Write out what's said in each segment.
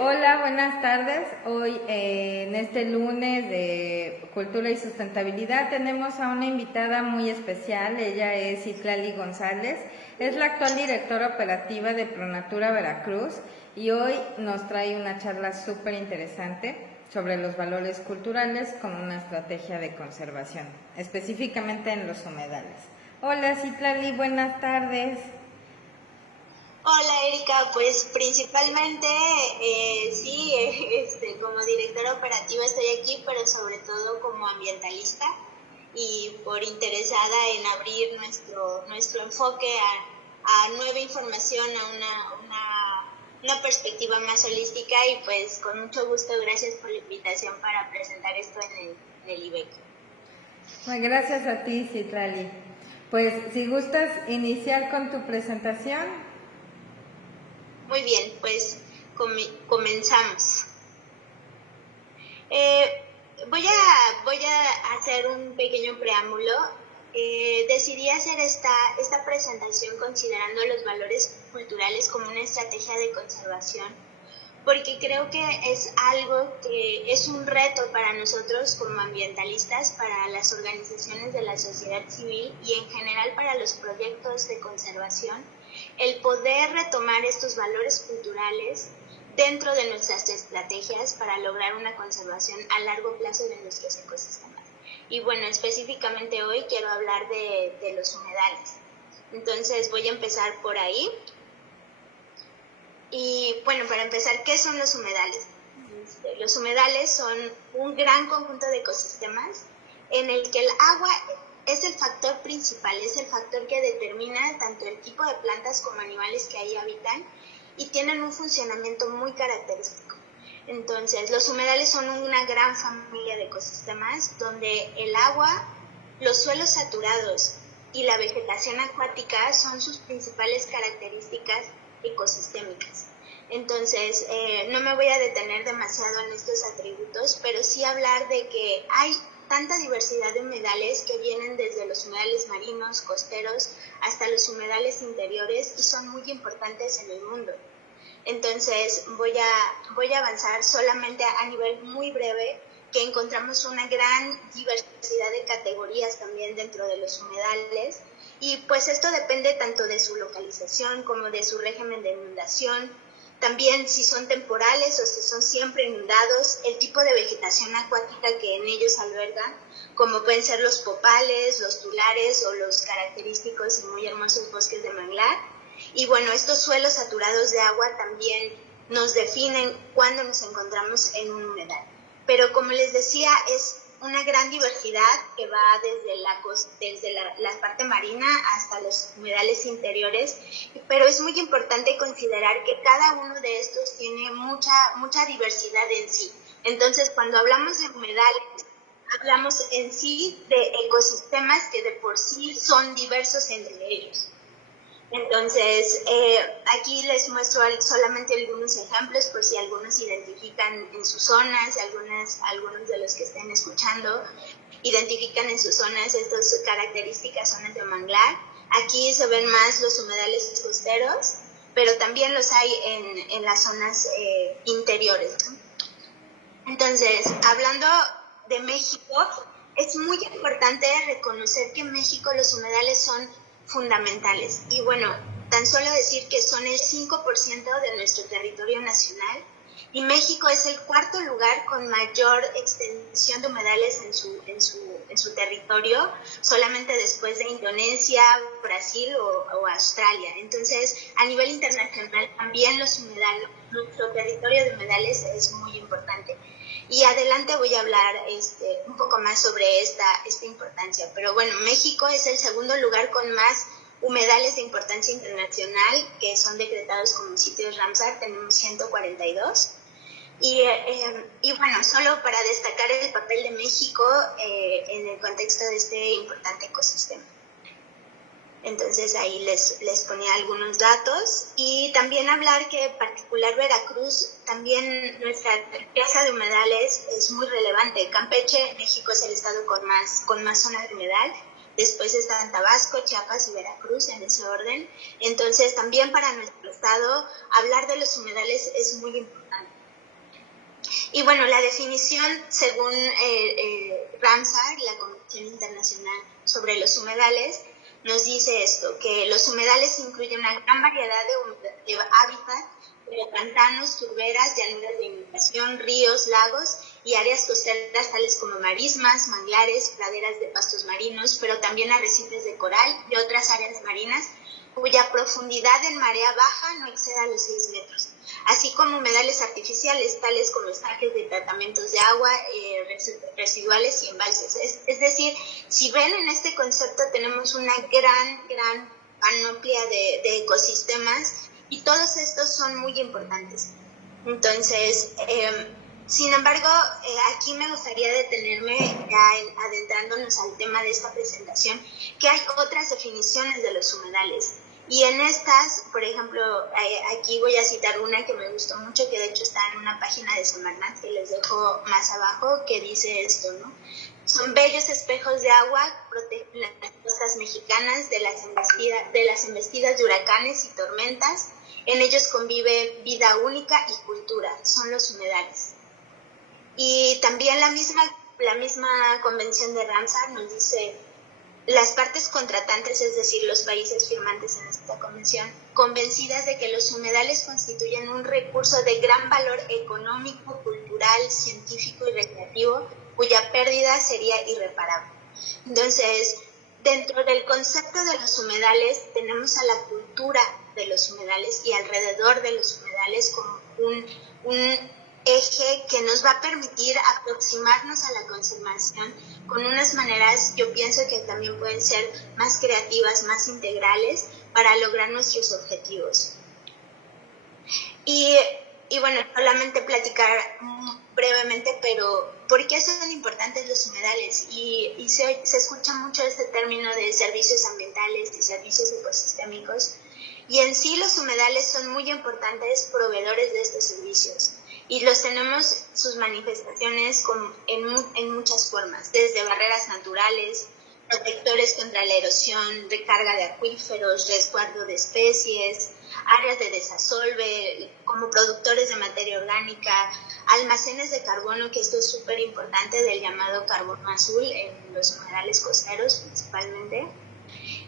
Hola, buenas tardes. Hoy en este lunes de Cultura y Sustentabilidad tenemos a una invitada muy especial. Ella es Citlali González, es la actual directora operativa de Pronatura Veracruz y hoy nos trae una charla súper interesante sobre los valores culturales con una estrategia de conservación, específicamente en los humedales. Hola Citlali, buenas tardes. Hola Erika, pues principalmente sí, como directora operativa estoy aquí, pero sobre todo como ambientalista y por interesada en abrir nuestro enfoque a nueva información, a una perspectiva más holística y pues con mucho gusto, gracias por la invitación para presentar esto en el IBEC. Bueno, gracias a ti, Citlali. Pues si gustas iniciar con tu presentación. Muy bien, pues comenzamos. Voy a hacer un pequeño preámbulo. Decidí hacer esta presentación considerando los valores culturales como una estrategia de conservación, porque creo que es algo que es un reto para nosotros como ambientalistas, para las organizaciones de la sociedad civil y en general para los proyectos de conservación, el poder retomar estos valores culturales dentro de nuestras estrategias para lograr una conservación a largo plazo de nuestros ecosistemas. Y bueno, específicamente hoy quiero hablar de los humedales. Entonces voy a empezar por ahí. Y bueno, para empezar, ¿qué son los humedales? Los humedales son un gran conjunto de ecosistemas en el que el agua es el factor principal, es el factor que determina tanto el tipo de plantas como animales que ahí habitan y tienen un funcionamiento muy característico. Entonces, los humedales son una gran familia de ecosistemas donde el agua, los suelos saturados y la vegetación acuática son sus principales características ecosistémicas. Entonces, no me voy a detener demasiado en estos atributos, pero sí hablar de que hay tanta diversidad de humedales que vienen desde los humedales marinos, costeros, hasta los humedales interiores y son muy importantes en el mundo. Entonces, voy a avanzar solamente a nivel muy breve, que encontramos una gran diversidad de categorías también dentro de los humedales y pues esto depende tanto de su localización como de su régimen de inundación, también si son temporales o si son siempre inundados, el tipo de vegetación acuática que en ellos albergan, como pueden ser los popales, los tulares o los característicos y muy hermosos bosques de manglar. Y bueno, estos suelos saturados de agua también nos definen cuando nos encontramos en un humedal. Pero como les decía, es una gran diversidad que va desde la parte marina hasta los humedales interiores, pero es muy importante considerar que cada uno de estos tiene mucha diversidad en sí. Entonces, cuando hablamos de humedales, hablamos en sí de ecosistemas que de por sí son diversos entre ellos. Entonces, aquí les muestro solamente algunos ejemplos por si algunos identifican en sus zonas, algunos de los que estén escuchando identifican en sus zonas estas características zonas de manglar. Aquí se ven más los humedales costeros, pero también los hay en las zonas interiores, ¿no? Entonces, hablando de México, es muy importante reconocer que en México los humedales son fundamentales. Y bueno, tan solo decir que son el 5% de nuestro territorio nacional y México es el cuarto lugar con mayor extensión de humedales en su territorio, solamente después de Indonesia, Brasil o Australia. Entonces, a nivel internacional también los humedales, nuestro territorio de humedales es muy importante. Y adelante voy a hablar un poco más sobre esta importancia. Pero bueno, México es el segundo lugar con más humedales de importancia internacional que son decretados como sitios Ramsar, tenemos 142. Y bueno, solo para destacar el papel de México en el contexto de este importante ecosistema. Entonces ahí les ponía algunos datos y también hablar que en particular Veracruz, también nuestra riqueza de humedales es muy relevante. Campeche, México es el estado con más zonas de humedal, después están Tabasco, Chiapas y Veracruz en ese orden. Entonces también para nuestro estado hablar de los humedales es muy importante. Y bueno, la definición, según Ramsar, la Convención Internacional sobre los Humedales, nos dice esto, que los humedales incluyen una gran variedad de hábitat, como pantanos, turberas, llanuras de inundación, ríos, lagos y áreas costeras tales como marismas, manglares, praderas de pastos marinos, pero también arrecifes de coral y otras áreas marinas cuya profundidad en marea baja no exceda los 6 metros, así como humedales artificiales tales como estanques de tratamientos de agua, residuales y embalses. Es decir, si ven en este concepto tenemos una gran panoplia de ecosistemas y todos estos son muy importantes. Entonces, sin embargo, aquí me gustaría detenerme ya adentrándonos al tema de esta presentación, que hay otras definiciones de los humedales. Y en estas, por ejemplo, aquí voy a citar una que me gustó mucho, que de hecho está en una página de Semarnat, que les dejo más abajo, que dice esto, ¿no? Son bellos espejos de agua, protegen las costas mexicanas de las embestidas de huracanes y tormentas. En ellos convive vida única y cultura, son los humedales. Y también la misma convención de Ramsar nos dice: las partes contratantes, es decir, los países firmantes en esta convención, convencidas de que los humedales constituyen un recurso de gran valor económico, cultural, científico y recreativo, cuya pérdida sería irreparable. Entonces, dentro del concepto de los humedales, tenemos a la cultura de los humedales y alrededor de los humedales como un eje que nos va a permitir aproximarnos a la conservación con unas maneras, yo pienso que también pueden ser más creativas, más integrales para lograr nuestros objetivos. Y bueno, solamente platicar brevemente, pero ¿por qué son importantes los humedales? Y se escucha mucho este término de servicios ambientales y servicios ecosistémicos, y en sí los humedales son muy importantes proveedores de estos servicios. Y los tenemos sus manifestaciones en muchas formas, desde barreras naturales, protectores contra la erosión, recarga de acuíferos, resguardo de especies, áreas de desasolve, como productores de materia orgánica, almacenes de carbono, que esto es súper importante, del llamado carbono azul en los humedales costeros principalmente.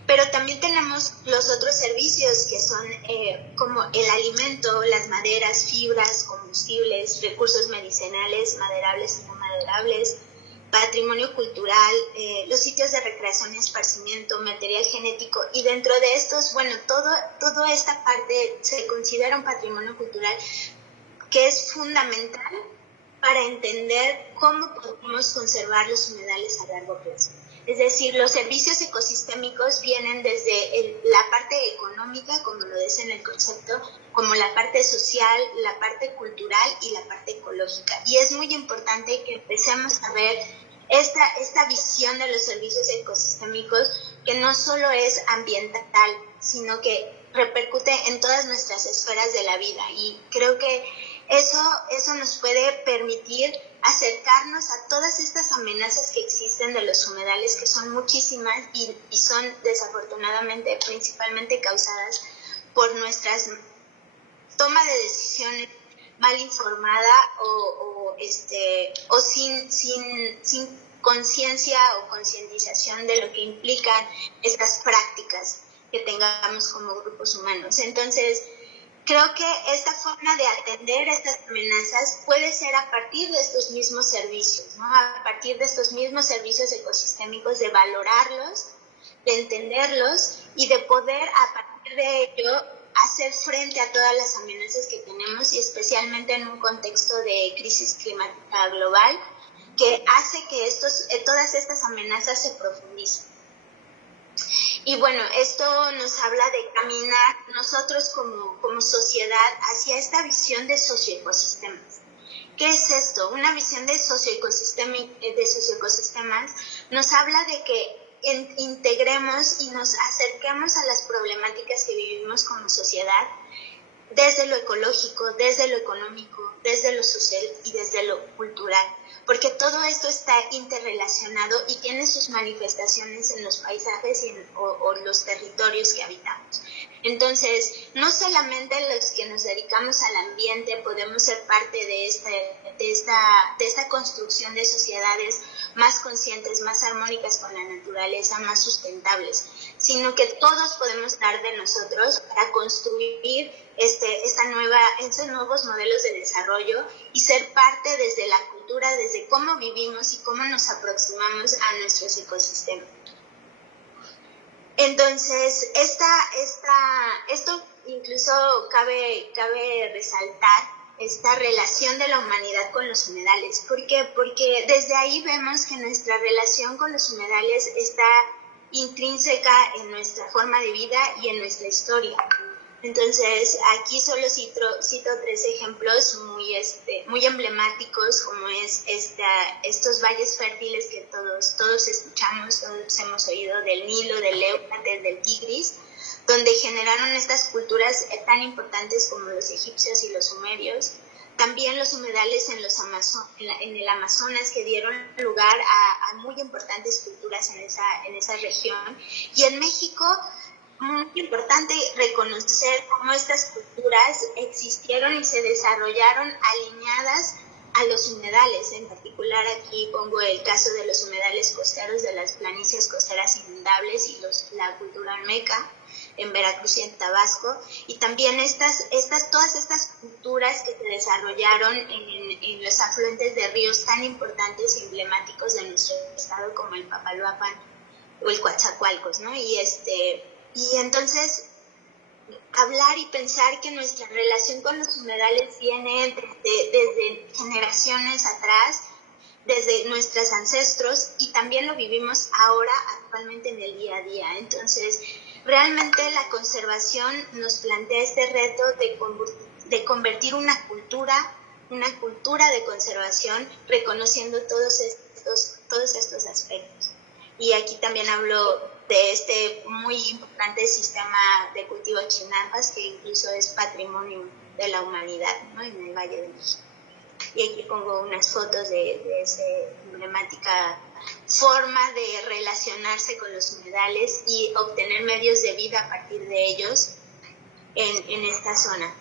Pero también tenemos los otros servicios que son como el alimento, las maderas, fibras, combustibles, recursos medicinales, maderables y no maderables, patrimonio cultural, los sitios de recreación y esparcimiento, material genético, y dentro de estos, bueno, toda esta parte se considera un patrimonio cultural que es fundamental para entender cómo podemos conservar los humedales a largo plazo. Es decir, los servicios ecosistémicos vienen desde la parte económica, como lo dice en el concepto, como la parte social, la parte cultural y la parte ecológica. Y es muy importante que empecemos a ver esta visión de los servicios ecosistémicos, que no solo es ambiental, sino que repercute en todas nuestras esferas de la vida. Y creo que eso nos puede permitir acercarnos a todas estas amenazas que existen de los humedales, que son muchísimas y son desafortunadamente principalmente causadas por nuestras toma de decisiones mal informada o sin conciencia o concientización de lo que implican estas prácticas que tengamos como grupos humanos. Entonces, creo que esta forma de atender estas amenazas puede ser a partir de estos mismos servicios, ¿no? A partir de estos mismos servicios ecosistémicos, de valorarlos, de entenderlos y de poder a partir de ello hacer frente a todas las amenazas que tenemos, y especialmente en un contexto de crisis climática global que hace que todas estas amenazas se profundicen. Y bueno, esto nos habla de caminar nosotros como sociedad hacia esta visión de socioecosistemas. ¿Qué es esto? Una visión de socioecosistemas nos habla de que integremos y nos acerquemos a las problemáticas que vivimos como sociedad desde lo ecológico, desde lo económico, desde lo social y desde lo cultural. porque todo esto está interrelacionado y tiene sus manifestaciones en los paisajes o los territorios que habitamos. Entonces, no solamente los que nos dedicamos al ambiente podemos ser parte de esta construcción de sociedades más conscientes, más armónicas con la naturaleza, más sustentables, sino que todos podemos dar de nosotros para construir estos nuevos modelos de desarrollo y ser parte desde la cultura, desde cómo vivimos y cómo nos aproximamos a nuestros ecosistemas. Entonces, esto incluso cabe resaltar esta relación de la humanidad con los humedales. ¿Por qué? Porque desde ahí vemos que nuestra relación con los humedales está intrínseca en nuestra forma de vida y en nuestra historia. Entonces, aquí solo cito 3 ejemplos muy emblemáticos, como es estos valles fértiles que todos escuchamos, todos hemos oído, del Nilo, del Éufrates, del Tigris, donde generaron estas culturas tan importantes como los egipcios y los sumerios. También los humedales en el Amazonas, que dieron lugar a muy importantes culturas en esa región. Y en México, muy importante reconocer cómo estas culturas existieron y se desarrollaron alineadas a los humedales. En particular, aquí pongo el caso de los humedales costeros de las planicies costeras inundables y la cultura olmeca en Veracruz y en Tabasco, y también todas estas culturas que se desarrollaron en los afluentes de ríos tan importantes y emblemáticos de nuestro estado, como el Papaloapan o el Coatzacoalcos, ¿no? Y entonces, hablar y pensar que nuestra relación con los humedales viene desde generaciones atrás, desde nuestros ancestros, y también lo vivimos ahora, actualmente, en el día a día. Entonces, realmente la conservación nos plantea este reto de convertir una cultura de conservación, reconociendo todos estos aspectos. Y aquí también hablo de este muy importante sistema de cultivo chinampas, que incluso es patrimonio de la humanidad, ¿no? En el Valle de México. Y aquí pongo unas fotos de esa emblemática forma de relacionarse con los humedales y obtener medios de vida a partir de ellos en esta zona.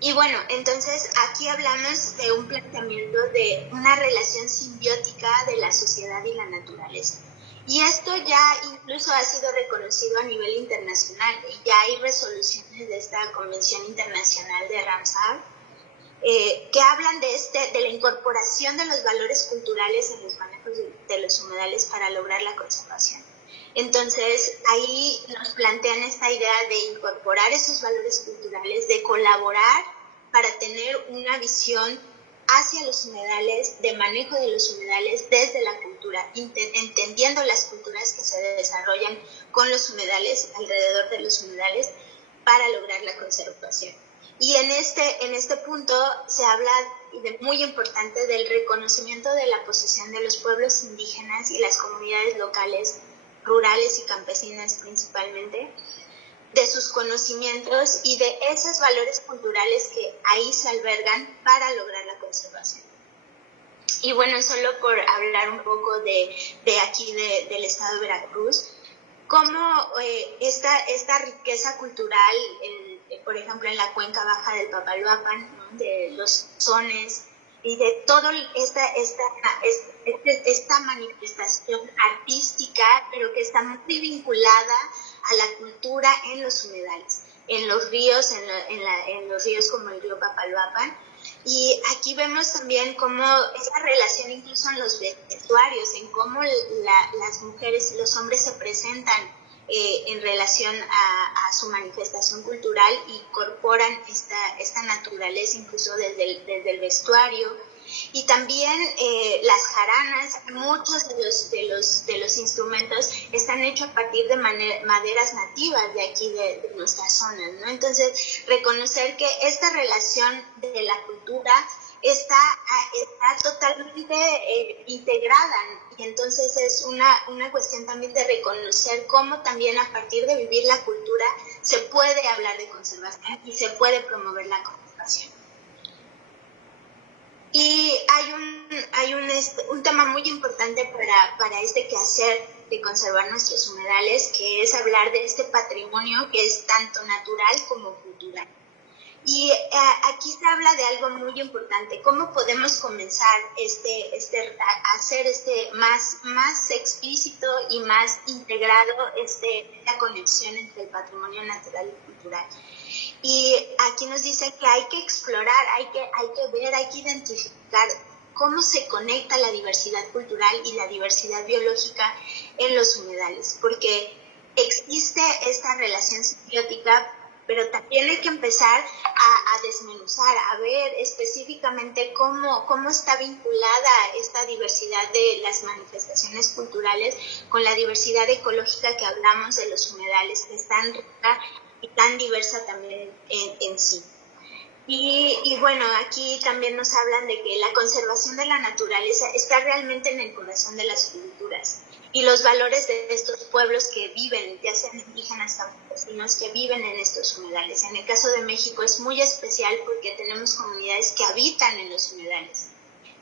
Y bueno, entonces aquí hablamos de un planteamiento de una relación simbiótica de la sociedad y la naturaleza. Y esto ya incluso ha sido reconocido a nivel internacional, y ya hay resoluciones de esta Convención Internacional de Ramsar que hablan de la incorporación de los valores culturales en los manejos de los humedales para lograr la conservación. Entonces, ahí nos plantean esta idea de incorporar esos valores culturales, de colaborar para tener una visión hacia los humedales, de manejo de los humedales desde la cultura, entendiendo las culturas que se desarrollan con los humedales, alrededor de los humedales, para lograr la conservación. Y en este punto se habla muy importante del reconocimiento de la posición de los pueblos indígenas y las comunidades locales, rurales y campesinas principalmente, de sus conocimientos y de esos valores culturales que ahí se albergan para lograr la conservación. Y bueno, solo por hablar un poco de aquí del estado de Veracruz, cómo esta riqueza cultural, por ejemplo, en la cuenca baja del Papaloapan, ¿no? De los sones y de toda esta manifestación artística, pero que está muy vinculada a la cultura en los humedales, en los ríos, en los ríos como el río Papaloapan. Y aquí vemos también cómo esa relación incluso en los vestuarios, en cómo las mujeres y los hombres se presentan en relación a su manifestación cultural, incorporan esta naturaleza incluso desde el vestuario. Y también las jaranas, muchos de los instrumentos están hechos a partir de maderas nativas de aquí de nuestra zona, ¿no? Entonces, reconocer que esta relación de la cultura está totalmente integrada, y entonces es una cuestión también de reconocer cómo también a partir de vivir la cultura se puede hablar de conservación y se puede promover la conservación. Y hay un importante para este quehacer de conservar nuestros humedales, que es hablar de este patrimonio que es tanto natural como cultural. Y aquí se habla de algo muy importante, cómo podemos comenzar a hacer más explícito y más integrado la conexión entre el patrimonio natural y cultural. Y aquí nos dice que hay que explorar, hay que ver, hay que identificar cómo se conecta la diversidad cultural y la diversidad biológica en los humedales, porque existe esta relación simbiótica, pero también hay que empezar a desmenuzar, a ver específicamente cómo está vinculada esta diversidad de las manifestaciones culturales con la diversidad ecológica que hablamos de los humedales, que es tan rica y tan diversa también en sí. Y bueno, aquí también nos hablan de que la conservación de la naturaleza está realmente en el corazón de las culturas y los valores de estos pueblos que viven, ya sean indígenas o campesinos, que viven en estos humedales. En el caso de México es muy especial porque tenemos comunidades que habitan en los humedales,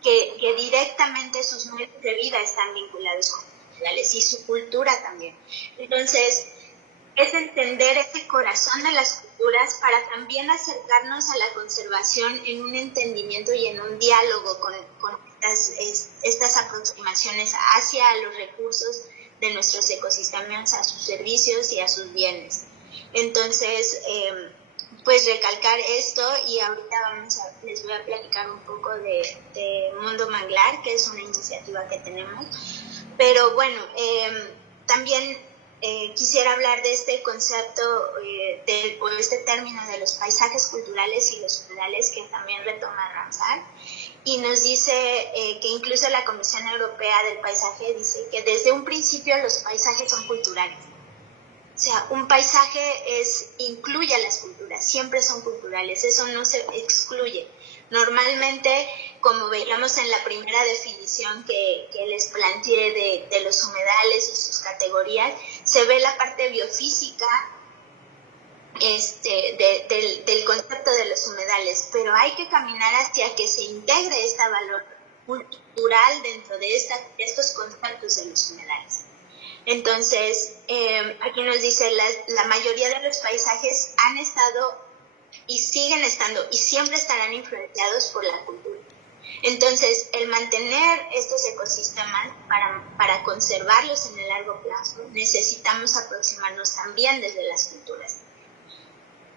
que directamente sus medios de vida están vinculados con los humedales y su cultura también. Entonces, es entender ese corazón de las culturas para también acercarnos a la conservación en un entendimiento y en un diálogo con estas aproximaciones hacia los recursos de nuestros ecosistemas, a sus servicios y a sus bienes. Entonces, pues recalcar esto, y ahorita les voy a platicar un poco de Mundo Manglar, que es una iniciativa que tenemos. Pero bueno, también quisiera hablar de este concepto o este término de los paisajes culturales y los humedales, que también retoma Ramsar, y nos dice que incluso la Comisión Europea del Paisaje dice que desde un principio los paisajes son culturales. O sea, un paisaje incluye a las culturas, siempre son culturales, eso no se excluye. Normalmente, como veíamos en la primera definición que les planteé de los humedales y sus categorías, se ve la parte biofísica del concepto de los humedales, pero hay que caminar hacia que se integre este valor cultural dentro de estos conceptos de los humedales. Entonces, aquí nos dice, la mayoría de los paisajes han estado y siguen estando y siempre estarán influenciados por la cultura. Entonces, el mantener estos ecosistemas para conservarlos en el largo plazo, necesitamos aproximarnos también desde las culturas.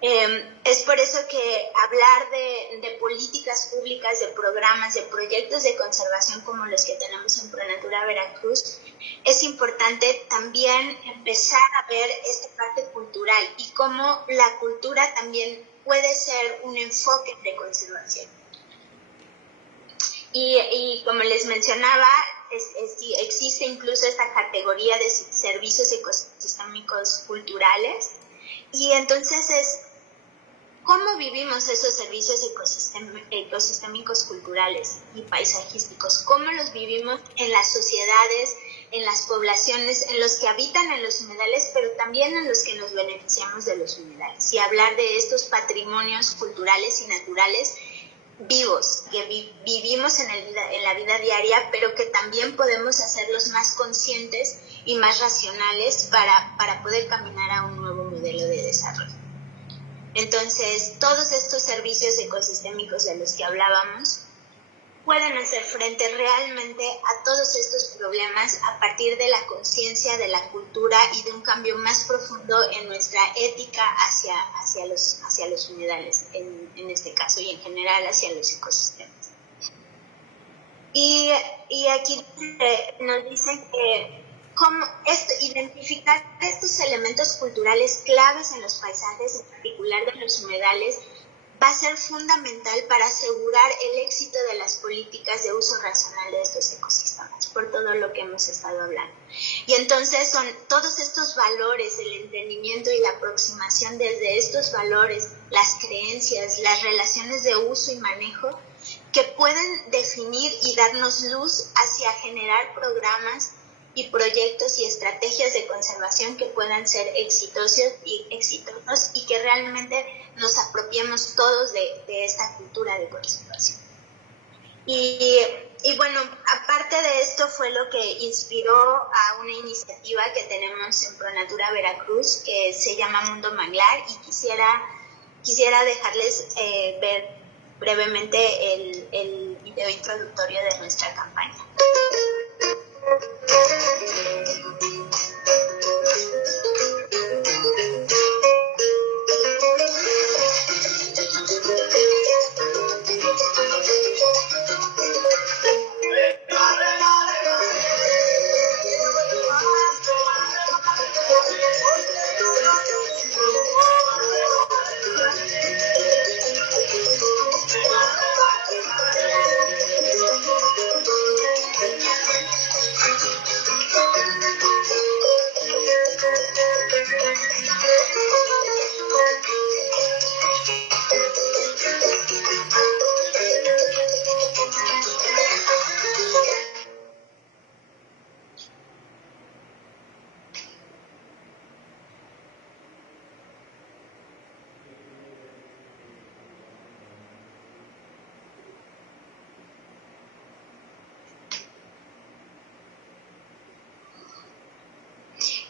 Es por eso que hablar de políticas públicas, de programas, de proyectos de conservación como los que tenemos en ProNatura Veracruz, es importante también empezar a ver esta parte cultural y cómo la cultura también puede ser un enfoque de conservación. Y como les mencionaba, existe incluso esta categoría de servicios ecosistémicos culturales, y entonces es cómo vivimos esos servicios ecosistémicos culturales y paisajísticos, cómo los vivimos en las sociedades, en las poblaciones, en los que habitan en los humedales, pero también en los que nos beneficiamos de los humedales, y hablar de estos patrimonios culturales y naturales vivos, que vivimos en la vida diaria, pero que también podemos hacerlos más conscientes y más racionales para poder caminar a un nuevo modelo de desarrollo. Entonces, todos estos servicios ecosistémicos de los que hablábamos pueden hacer frente realmente a todos estos problemas a partir de la conciencia, de la cultura y de un cambio más profundo en nuestra ética hacia los humedales, en este caso, y en general hacia los ecosistemas. Y aquí nos dicen que identificar estos elementos culturales claves en los paisajes, en particular de los humedales, va a ser fundamental para asegurar el éxito de las políticas de uso racional de estos ecosistemas, por todo lo que hemos estado hablando. Y entonces son todos estos valores, el entendimiento y la aproximación desde estos valores, las creencias, las relaciones de uso y manejo, que pueden definir y darnos luz hacia generar programas y proyectos y estrategias de conservación que puedan ser exitosos y que realmente nos apropiemos todos de esta cultura de conservación. Y Y bueno, aparte de esto fue lo que inspiró a una iniciativa que tenemos en Pronatura Veracruz que se llama Mundo Manglar, y quisiera dejarles ver brevemente el video introductorio de nuestra campaña.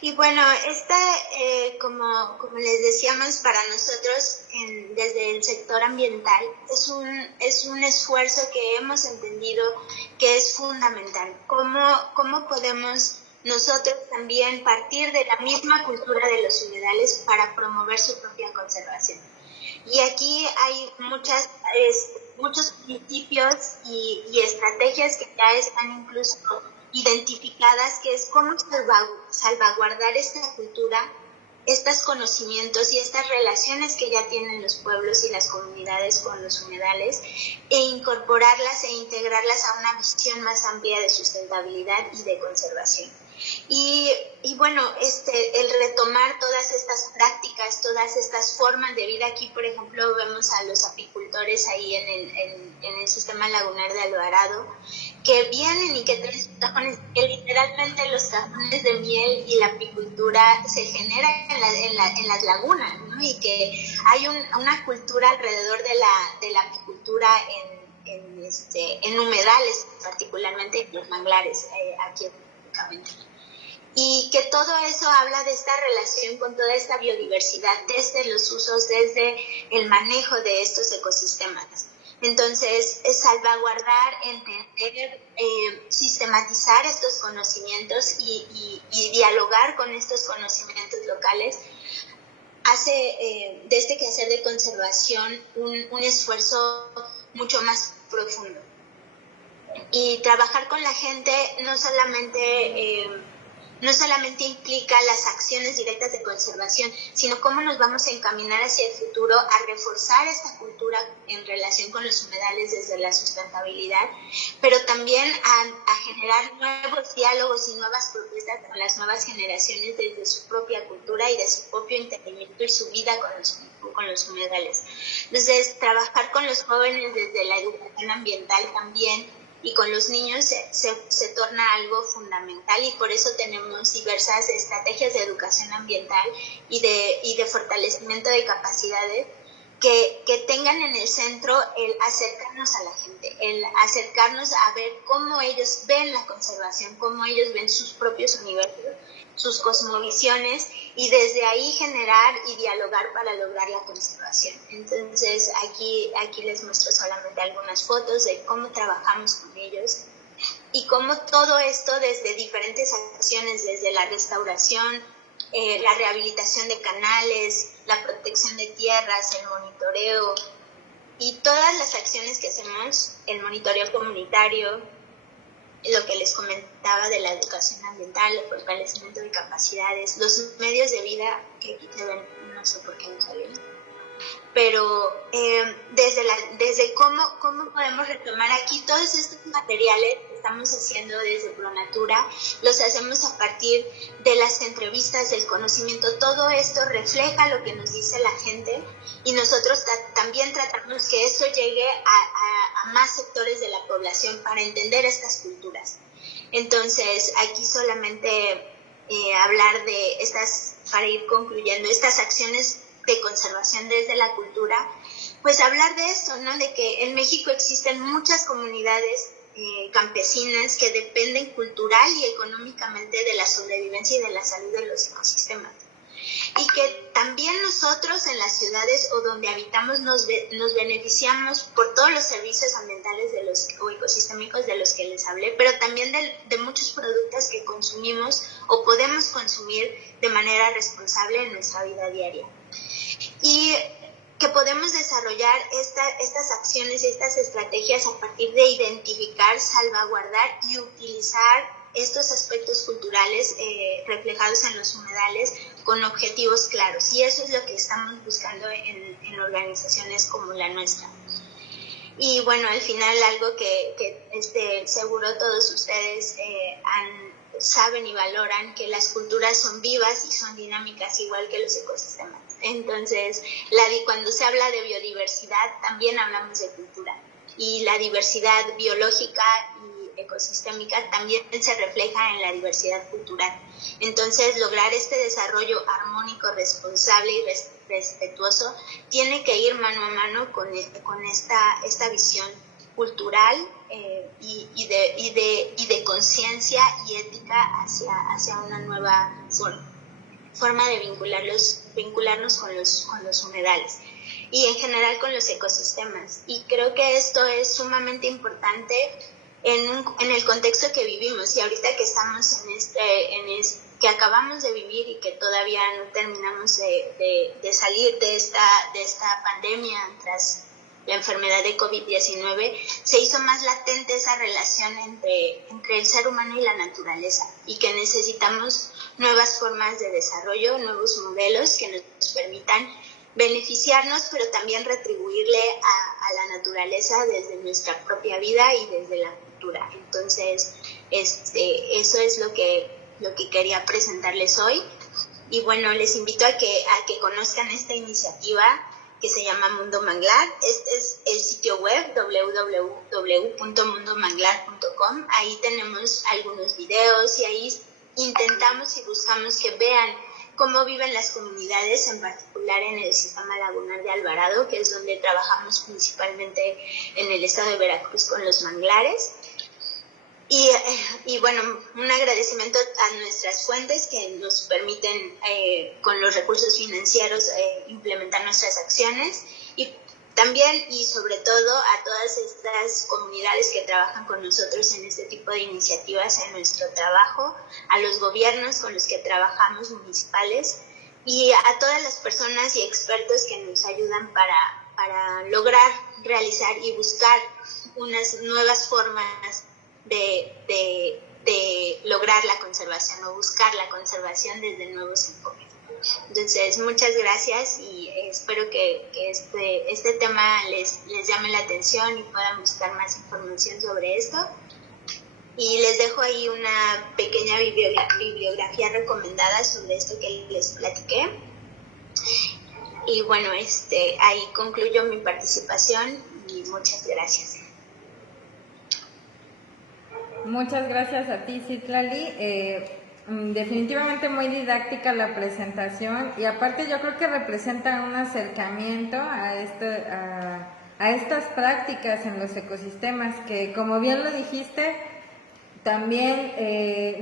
Y bueno, como les decíamos, para nosotros desde el sector ambiental es un esfuerzo que hemos entendido que es fundamental. ¿Cómo podemos nosotros también partir de la misma cultura de los humedales para promover su propia conservación? Y aquí hay muchos principios y estrategias que ya están incluso identificadas, que es cómo salvaguardar esta cultura, estos conocimientos y estas relaciones que ya tienen los pueblos y las comunidades con los humedales, e incorporarlas e integrarlas a una visión más amplia de sustentabilidad y de conservación. Y bueno, el retomar todas estas prácticas, todas estas formas de vida. Aquí, por ejemplo, vemos a los apicultores ahí en el sistema lagunar de Alvarado, que vienen y que tienen sus cajones, que literalmente los cajones de miel y la apicultura se generan en las lagunas, ¿no? Y que hay una cultura alrededor de la apicultura en humedales, particularmente en los manglares, aquí específicamente. Y que todo eso habla de esta relación con toda esta biodiversidad, desde los usos, desde el manejo de estos ecosistemas. Entonces, salvaguardar, entender, sistematizar estos conocimientos y dialogar con estos conocimientos locales hace de este quehacer de conservación un esfuerzo mucho más profundo. Y trabajar con la gente no solamente implica las acciones directas de conservación, sino cómo nos vamos a encaminar hacia el futuro a reforzar esta cultura en relación con los humedales desde la sustentabilidad, pero también a generar nuevos diálogos y nuevas propuestas con las nuevas generaciones desde su propia cultura y de su propio entendimiento y su vida con los humedales. Entonces, trabajar con los jóvenes desde la educación ambiental también, y con los niños se torna algo fundamental, y por eso tenemos diversas estrategias de educación ambiental y de fortalecimiento de capacidades que tengan en el centro el acercarnos a la gente, el acercarnos a ver cómo ellos ven la conservación, cómo ellos ven sus propios universos, sus cosmovisiones, y desde ahí generar y dialogar para lograr la conservación. Entonces, aquí les muestro solamente algunas fotos de cómo trabajamos con ellos y cómo todo esto desde diferentes acciones, desde la restauración, la rehabilitación de canales, la protección de tierras, el monitoreo y todas las acciones que hacemos, el monitoreo comunitario, lo que les comentaba de la educación ambiental, el fortalecimiento de capacidades, los medios de vida, que aquí se ven, no sé por qué no salen, pero desde cómo podemos retomar aquí todos estos materiales que estamos haciendo desde Pronatura, los hacemos a partir de las entrevistas, del conocimiento. Todo esto refleja lo que nos dice la gente, y nosotros también tratamos que esto llegue a más sectores de la población para entender estas culturas. Entonces, aquí solamente hablar de estas, para ir concluyendo, estas acciones de conservación desde la cultura pues hablar de esto, ¿no? De que en México existen muchas comunidades campesinas que dependen cultural y económicamente de la sobrevivencia y de la salud de los ecosistemas. Y que también nosotros en las ciudades o donde habitamos nos beneficiamos por todos los servicios ambientales o ecosistémicos de los que les hablé, pero también de muchos productos que consumimos o podemos consumir de manera responsable en nuestra vida diaria. Y que podemos desarrollar estas acciones y estas estrategias a partir de identificar, salvaguardar y utilizar estos aspectos culturales reflejados en los humedales con objetivos claros. Y eso es lo que estamos buscando en organizaciones como la nuestra. Y bueno, al final algo que seguro todos ustedes saben y valoran, que las culturas son vivas y son dinámicas igual que los ecosistemas. Entonces, cuando se habla de biodiversidad, también hablamos de cultura. Y la diversidad biológica y ecosistémica también se refleja en la diversidad cultural. Entonces, lograr este desarrollo armónico, responsable y respetuoso tiene que ir mano a mano con esta visión cultural y de conciencia y ética hacia una nueva forma de vincularnos con los humedales y en general con los ecosistemas. Y creo que esto es sumamente importante en el contexto que vivimos, y ahorita que estamos que acabamos de vivir y que todavía no terminamos de salir de esta pandemia tras la enfermedad de COVID-19, se hizo más latente esa relación entre el ser humano y la naturaleza, y que necesitamos nuevas formas de desarrollo, nuevos modelos que nos permitan beneficiarnos, pero también retribuirle a la naturaleza desde nuestra propia vida y desde la cultura. Entonces, eso es lo que quería presentarles hoy. Y bueno, les invito a que conozcan esta iniciativa que se llama Mundo Manglar. Este es el sitio web www.mundomanglar.com. Ahí tenemos algunos videos y ahí intentamos y buscamos que vean cómo viven las comunidades, en particular en el sistema lagunar de Alvarado, que es donde trabajamos principalmente en el estado de Veracruz con los manglares. Y bueno, un agradecimiento a nuestras fuentes que nos permiten con los recursos financieros implementar nuestras acciones, y también y sobre todo a todas estas comunidades que trabajan con nosotros en este tipo de iniciativas en nuestro trabajo, a los gobiernos con los que trabajamos municipales y a todas las personas y expertos que nos ayudan para lograr realizar y buscar unas nuevas formas de lograr la conservación o buscar la conservación desde nuevos enfoques. Entonces, muchas gracias y espero que este tema les llame la atención y puedan buscar más información sobre esto. Y les dejo ahí una pequeña bibliografía recomendada sobre esto que les platiqué. Y bueno, ahí concluyo mi participación y muchas gracias. Muchas gracias a ti, Citlali. Definitivamente muy didáctica la presentación, y aparte yo creo que representa un acercamiento a estas prácticas en los ecosistemas, que como bien lo dijiste, también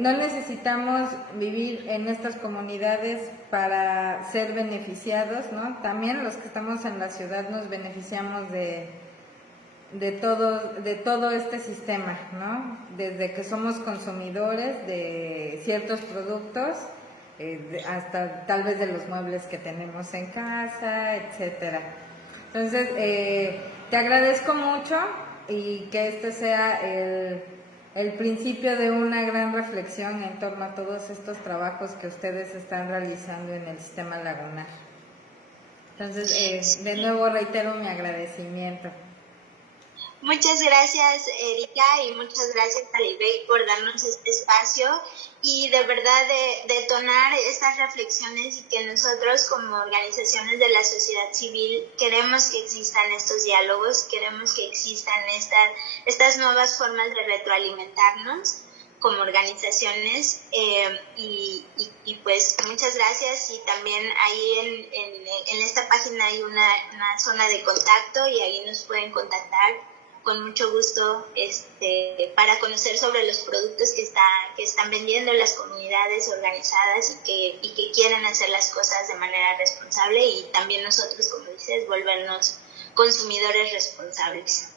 no necesitamos vivir en estas comunidades para ser beneficiados, ¿no? También los que estamos en la ciudad nos beneficiamos de todo este sistema, ¿no? Desde que somos consumidores de ciertos productos, hasta tal vez de los muebles que tenemos en casa, etcétera. Entonces, te agradezco mucho, y que este sea el principio de una gran reflexión en torno a todos estos trabajos que ustedes están realizando en el sistema lagunar. Entonces, de nuevo reitero mi agradecimiento. Muchas gracias, Erika, y muchas gracias a Libey por darnos este espacio y de verdad de detonar estas reflexiones, y que nosotros como organizaciones de la sociedad civil queremos que existan estos diálogos, queremos que existan estas nuevas formas de retroalimentarnos como organizaciones, y pues muchas gracias. Y también ahí en esta página hay una zona de contacto y ahí nos pueden contactar con mucho gusto para conocer sobre los productos que están vendiendo las comunidades organizadas y que quieren hacer las cosas de manera responsable, y también nosotros, como dices, volvernos consumidores responsables.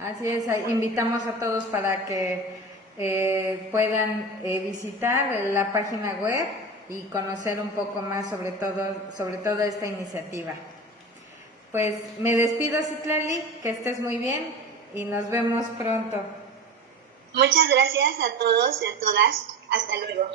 Así es, invitamos a todos para que puedan visitar la página web y conocer un poco más sobre toda esta iniciativa. Pues me despido, Citlali, que estés muy bien y nos vemos pronto. Muchas gracias a todos y a todas. Hasta luego.